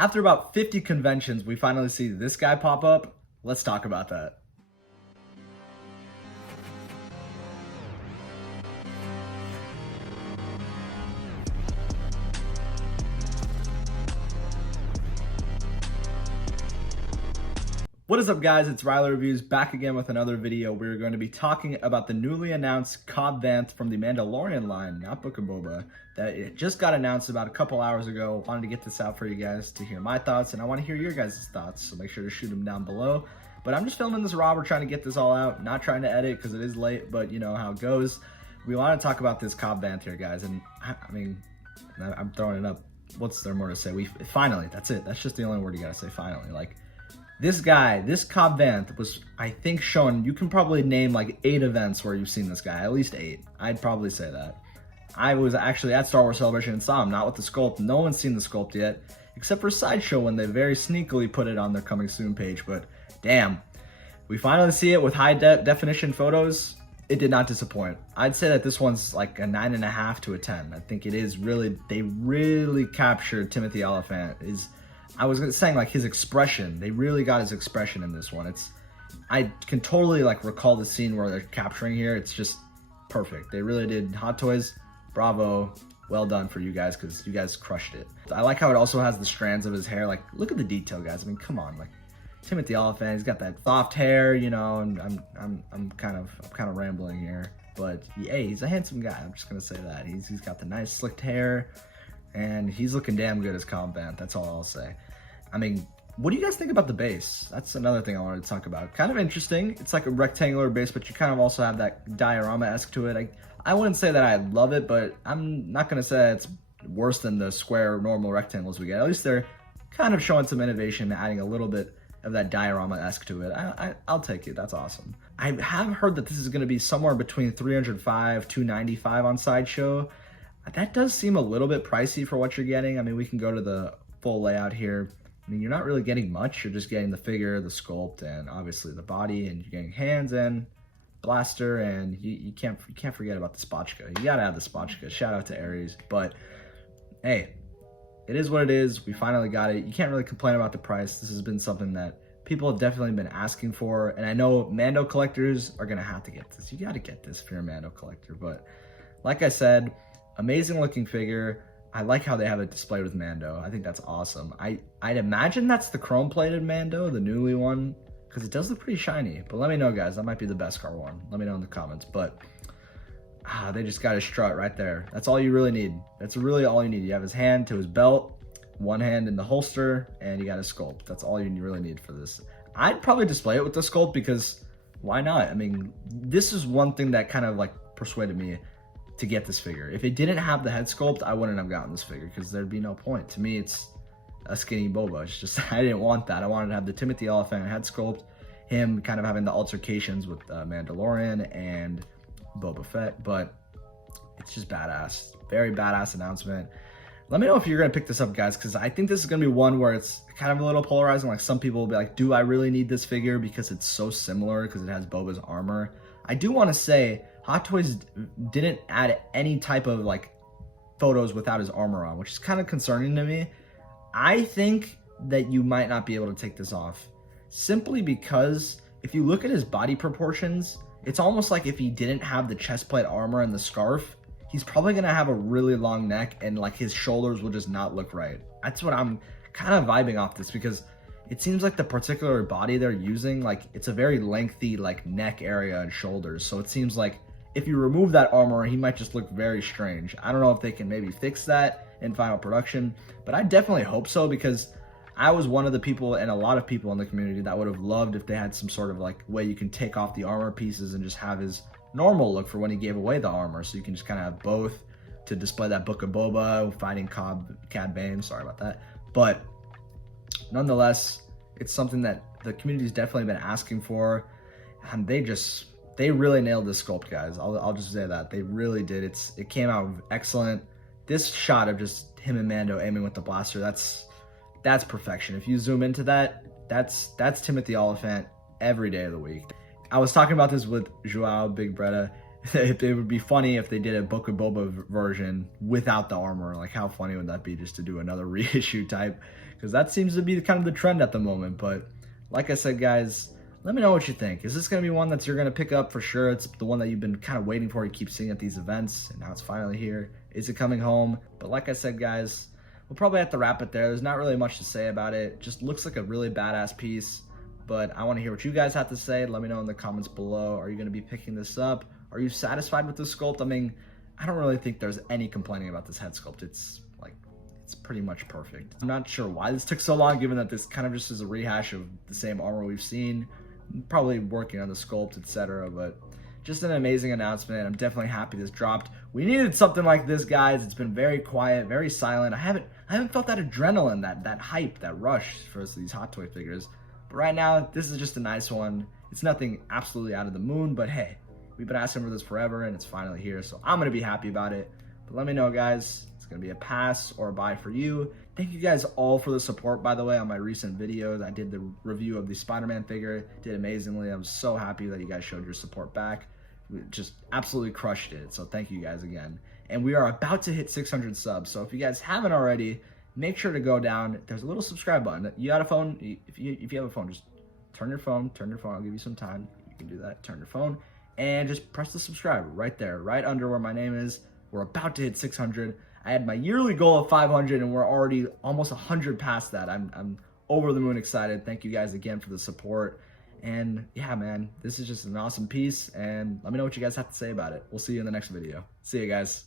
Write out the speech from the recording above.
After about 50 conventions, we finally see this guy pop up. Let's talk about that. What is up, guys? It's Riley Reviews back again with another video. We're going to be talking about the newly announced Cobb Vanth from the Mandalorian line, not Book of Boba, that it just got announced about a couple hours ago. Wanted to get this out for you guys to hear my thoughts, and I want to hear your guys' thoughts, so make sure to shoot them down below. But I'm just filming this raw. We're trying to get this all out, not trying to edit because it is late, but you know how it goes. We want to talk about this Cobb Vanth here, guys, and I mean, I'm throwing it up. What's there more to say? Finally, that's it. That's just the only word you gotta say, finally. Like, this guy, this Cobb Vanth was, I think, shown. You can probably name like 8 events where you've seen this guy, at least 8. I'd probably say that. I was actually at Star Wars Celebration and saw him, not with the sculpt. No one's seen the sculpt yet, except for Sideshow when they very sneakily put it on their coming soon page. But damn, we finally see it with high definition photos. It did not disappoint. I'd say that this one's like a 9.5 to a 10. I think it is really, they really captured Timothy Oliphant. I was saying, like, his expression. They really got his expression in this one. I can totally like recall the scene where they're capturing here. It's just perfect. They really did. Hot Toys, bravo, well done for you guys, because you guys crushed it. I like how it also has the strands of his hair. Like, look at the detail, guys. I mean, come on, like Timothy Oliphant. He's got that soft hair, you know. And I'm kind of rambling here, but hey, he's a handsome guy. I'm just gonna say that he's got the nice slicked hair. And he's looking damn good as Cobb Vanth. That's all I'll say. I mean, what do you guys think about the base? That's another thing I wanted to talk about. Kind of interesting. It's like a rectangular base, but you kind of also have that diorama-esque to it. I wouldn't say that I love it, but I'm not going to say it's worse than the square normal rectangles we get. At least they're kind of showing some innovation, adding a little bit of that diorama-esque to it. I'll take it. That's awesome. I have heard that this is going to be somewhere between $305, $295 on Sideshow. That does seem a little bit pricey for what you're getting. I mean, we can go to the full layout here. I mean, you're not really getting much. You're just getting the figure, the sculpt, and obviously the body, and you're getting hands and blaster, and you can't forget about the spotchka. You gotta have the spotchka. Shout out to Ares. But hey, it is what it is. We finally got it. You can't really complain about the price. This has been something that people have definitely been asking for, and I know Mando collectors are gonna have to get this. You gotta get this if you're a Mando collector. But like I said, amazing looking figure. I like how they have it displayed with Mando. I think that's awesome. I'd imagine that's the chrome plated Mando, the newly one, because it does look pretty shiny. But let me know, guys. That might be the Beskar one. Let me know in the comments. But they just got his strut right there. That's all you really need. That's really all you need. You have his hand to his belt, one hand in the holster, and you got his sculpt. That's all you really need for this. I'd probably display it with the sculpt because why not? I mean, this is one thing that kind of like persuaded me to get this figure. If it didn't have the head sculpt, I wouldn't have gotten this figure because there'd be no point. To me, it's a skinny Boba. It's just, I didn't want that. I wanted to have the Timothy Oliphant head sculpt, him kind of having the altercations with Mandalorian and Boba Fett, but it's just badass. Very badass announcement. Let me know if you're gonna pick this up, guys, because I think this is gonna be one where it's kind of a little polarizing. Like, some people will be like, do I really need this figure because it's so similar, because it has Boba's armor? I do want to say, Hot Toys didn't add any type of like photos without his armor on, which is kind of concerning to me. I think that you might not be able to take this off, simply because if you look at his body proportions, it's almost like if he didn't have the chest plate armor and the scarf, he's probably gonna have a really long neck and like his shoulders will just not look right. That's what I'm kind of vibing off this, because it seems like the particular body they're using, like, it's a very lengthy like neck area and shoulders. So it seems like if you remove that armor, he might just look very strange. I don't know if they can maybe fix that in final production, but I definitely hope so, because I was one of the people, and a lot of people in the community, that would have loved if they had some sort of like way you can take off the armor pieces and just have his normal look for when he gave away the armor. So you can just kind of have both to display that Book of Boba fighting Cad Bane. Sorry about that. But nonetheless, it's something that the community's definitely been asking for, and they really nailed this sculpt, guys. I'll just say that. They really did. It came out excellent. This shot of just him and Mando aiming with the blaster, that's perfection. If you zoom into that, that's Timothy Oliphant every day of the week. I was talking about this with Joao Big Bretta. it would be funny if they did a Book of Boba version without the armor. Like, how funny would that be, just to do another reissue type? Because that seems to be kind of the trend at the moment. But like I said, guys, let me know what you think. Is this going to be one that you're going to pick up for sure? It's the one that you've been kind of waiting for. You keep seeing at these events, and now it's finally here. Is it coming home? But like I said, guys, we'll probably have to wrap it there. There's not really much to say about it. Just looks like a really badass piece. But I want to hear what you guys have to say. Let me know in the comments below. Are you going to be picking this up? Are you satisfied with this sculpt? I mean, I don't really think there's any complaining about this head sculpt. It's pretty much perfect. I'm not sure why this took so long, given that this kind of just is a rehash of the same armor we've seen. Probably working on the sculpt, etc. But just an amazing announcement. I'm definitely happy this dropped. We needed something like this, guys. It's been very quiet, very silent. I haven't felt that adrenaline, that hype, that rush for these Hot Toy figures. But right now, this is just a nice one. It's nothing absolutely out of the moon, but hey, we've been asking for this forever, and it's finally here, so I'm going to be happy about it. But let me know, guys. It's going to be a pass or a buy for you. Thank you guys all for the support, by the way, on my recent videos. I did the review of the Spider-Man figure. Did amazingly. I'm so happy that you guys showed your support back. We just absolutely crushed it, so thank you guys again. And we are about to hit 600 subs, so if you guys haven't already, make sure to go down. There's a little subscribe button. You got a phone? If you have a phone, just turn your phone. I'll give you some time. You can do that. Turn your phone and just press the subscribe right there, right under where my name is. We're about to hit 600. I had my yearly goal of 500, and we're already almost 100 past that. I'm over the moon excited. Thank you guys again for the support. And yeah, man, this is just an awesome piece. And let me know what you guys have to say about it. We'll see you in the next video. See you guys.